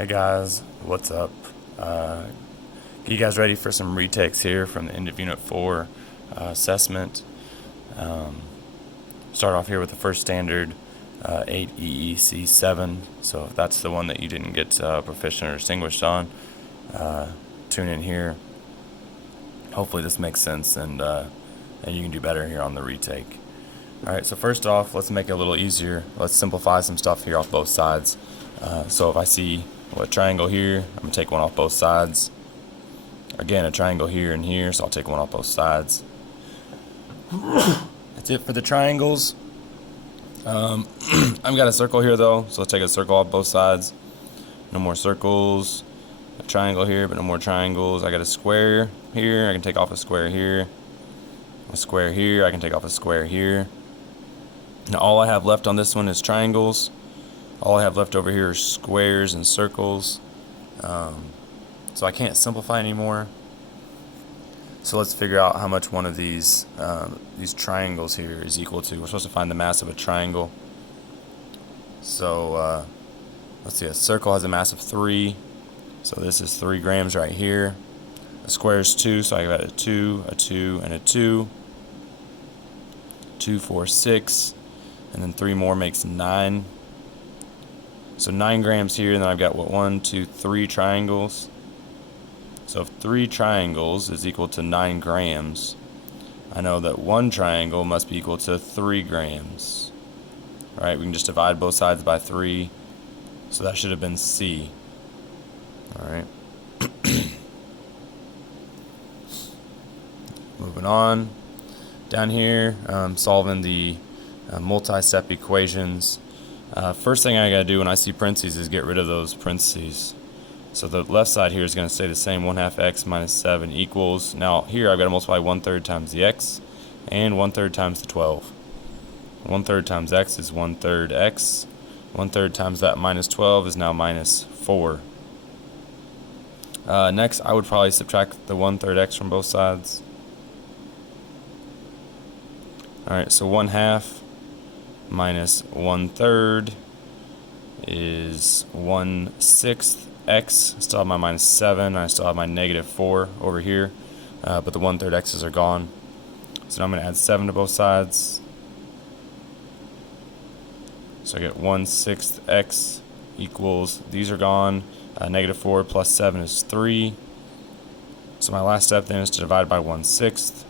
Hey guys, what's up? Get you guys ready for some retakes here from the end of Unit 4 assessment. Start off here with the first standard 8 EEC 7. So if that's the one that you didn't get proficient or distinguished on, tune in here. Hopefully this makes sense and you can do better here on the retake. Alright, so first off, let's make it a little easier. Let's simplify some stuff here off both sides. So if I see a triangle here, I'm going to take one off both sides. Again, a triangle here and here, so I'll take one off both sides. That's it for the triangles. I've got a circle here though, so let's take a circle off both sides. No more circles. A triangle here, but no more triangles. I got a square here, I can take off a square here. A square here, I can take off a square here. Now all I have left on this one is triangles. All I have left over here are squares and circles. So I can't simplify anymore. So let's figure out how much one of these triangles here is equal to. We're supposed to find the mass of a triangle. So let's see, a circle has a mass of 3. So this is 3 grams right here. A square is 2, so I got a 2, and a 2. 2, 4, 6. And then 3 more makes 9. So 9 grams here, and then I've got what, 1, 2, 3 triangles. So if 3 triangles is equal to 9 grams, I know that 1 triangle must be equal to 3 grams. Alright, we can just divide both sides by 3. So that should have been C. Alright. Moving on. Down here, solving the multi-step equations. First thing I gotta do when I see parentheses is get rid of those parentheses. So the left side here is going to stay the same. 1/2 x minus 7 equals. Now here I've got to multiply 1/3 times the x and 1/3 times the 12. 1/3 times x is 1/3 x. 1/3 times that minus 12 is now minus 4. Next I would probably subtract the 1/3 x from both sides. Alright, so 1/2 minus 1/3 is 1/6 x. I still have my minus 7, I still have my negative 4 over here, but the 1/3 x's are gone. So now I'm going to add 7 to both sides. So I get 1/6 x equals, these are gone, negative 4 plus 7 is 3. So my last step then is to divide by 1/6.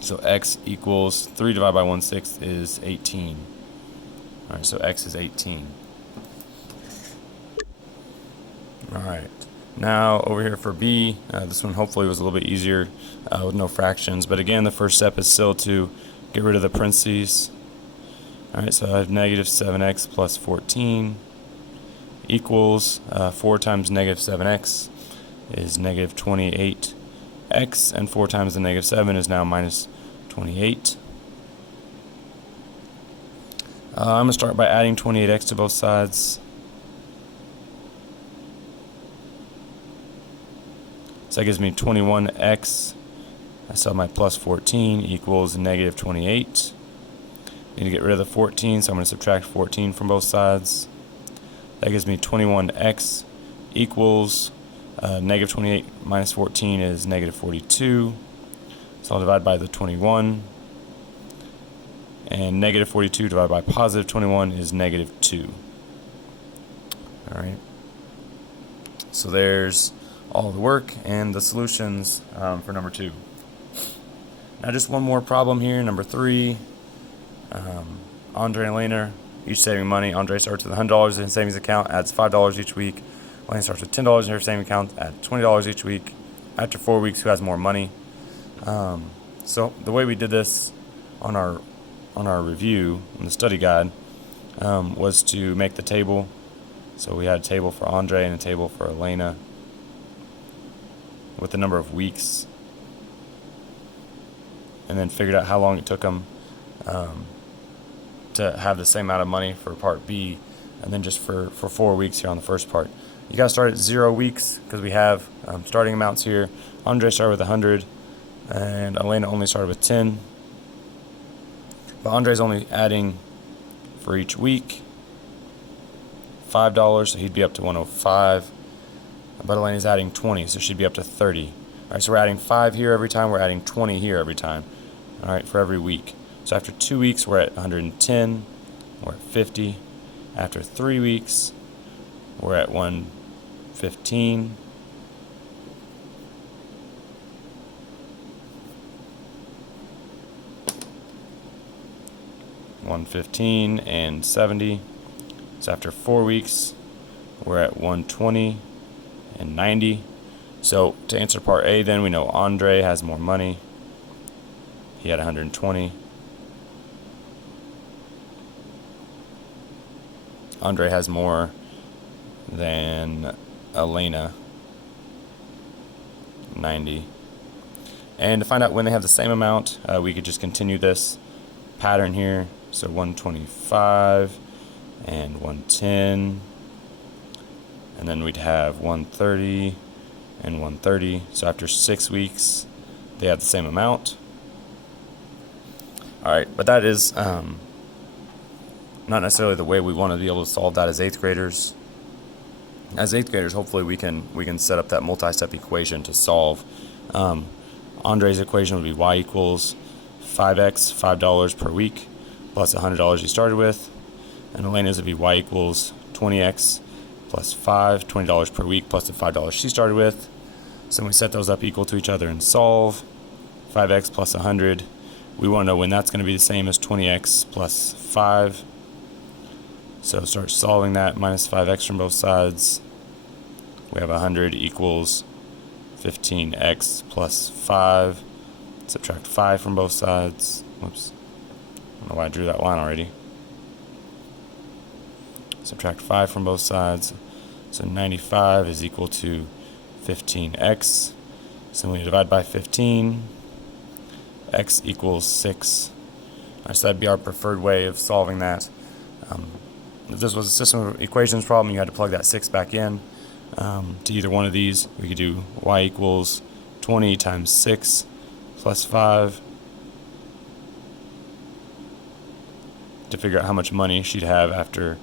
So x equals 3 divided by 1/6 is 18. Alright, so x is 18. Alright, now over here for B, this one hopefully was a little bit easier with no fractions, but again the first step is still to get rid of the parentheses. Alright, so I have negative 7x plus 14 equals 4 times negative 7x is negative 28x, and 4 times the negative 7 is now minus 28. I'm going to start by adding 28x to both sides. So that gives me 21x. I still have my plus 14 equals negative 28. Need to get rid of the 14, so I'm going to subtract 14 from both sides. That gives me 21x equals negative 28 minus 14 is negative 42. So I'll divide by the 21. And negative 42 divided by positive 21 is negative 2. Alright. So there's all the work and the solutions for number 2. Now just one more problem here, number 3. Andre and Elena, each saving money. Andre starts with $100 in his savings account, adds $5 each week. Elena starts with $10 in her savings account, adds $20 each week. After 4 weeks, who has more money? So the way we did this on our review, in the study guide, was to make the table. So we had a table for Andre and a table for Elena with the number of weeks, and then figured out how long it took them to have the same amount of money for part B, and then just for 4 weeks here on the first part. You gotta start at 0 weeks because we have starting amounts here. Andre started with 100 and Elena only started with 10, but Andre's only adding for each week. $5, so he'd be up to 105. But Elena's adding 20, so she'd be up to 30. All right, so we're adding 5 here every time. We're adding 20 here every time. All right, for every week. So after 2 weeks, we're at 110. We're at 50. After 3 weeks, we're at 115. and 70. So after 4 weeks, we're at 120 and 90. So to answer part A, then we know Andre has more money. He had 120. Andre has more than Elena, 90. And to find out when they have the same amount, we could just continue this pattern here. So 125 and 110. And then we'd have 130 and 130. So after 6 weeks, they have the same amount. All right, but that is not necessarily the way we want to be able to solve that as 8th graders. As 8th graders, hopefully we can set up that multi-step equation to solve. Andre's equation would be y equals 5x, $5 per week, plus $100 you started with. And Elena's would be y equals 20x plus 5, $20 per week, plus the $5 she started with. So when we set those up equal to each other and solve, 5x plus 100, we want to know when that's going to be the same as 20x plus 5. So start solving that, minus 5x from both sides. We have 100 equals 15x plus 5. Subtract 5 from both sides. Whoops. I don't know why I drew that line already. Subtract 5 from both sides. So 95 is equal to 15x. So when we divide by 15, x equals 6. All right, so that'd be our preferred way of solving that. If this was a system of equations problem, you had to plug that 6 back in to either one of these. We could do y equals 20 times 6 plus 5 to figure out how much money she'd have after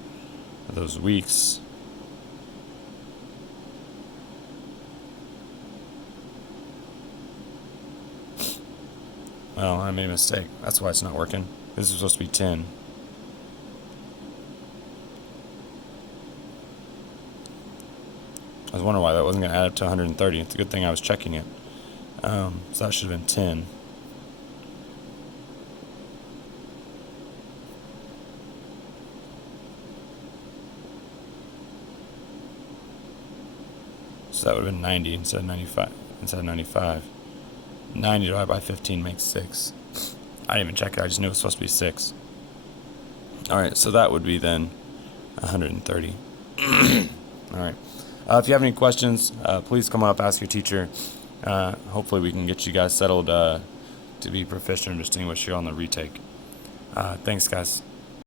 those weeks. Well, I made a mistake. That's why it's not working. This is supposed to be 10. I was wondering why that wasn't going to add up to 130. It's a good thing I was checking it. So that should have been 10. So that would have been 90 instead of 95. 90 divided by 15 makes 6. I didn't even check it. I just knew it was supposed to be 6. Alright, so that would be then 130. Alright. If you have any questions, please come up, ask your teacher. Hopefully we can get you guys settled to be proficient or distinguished here on the retake. Thanks, guys.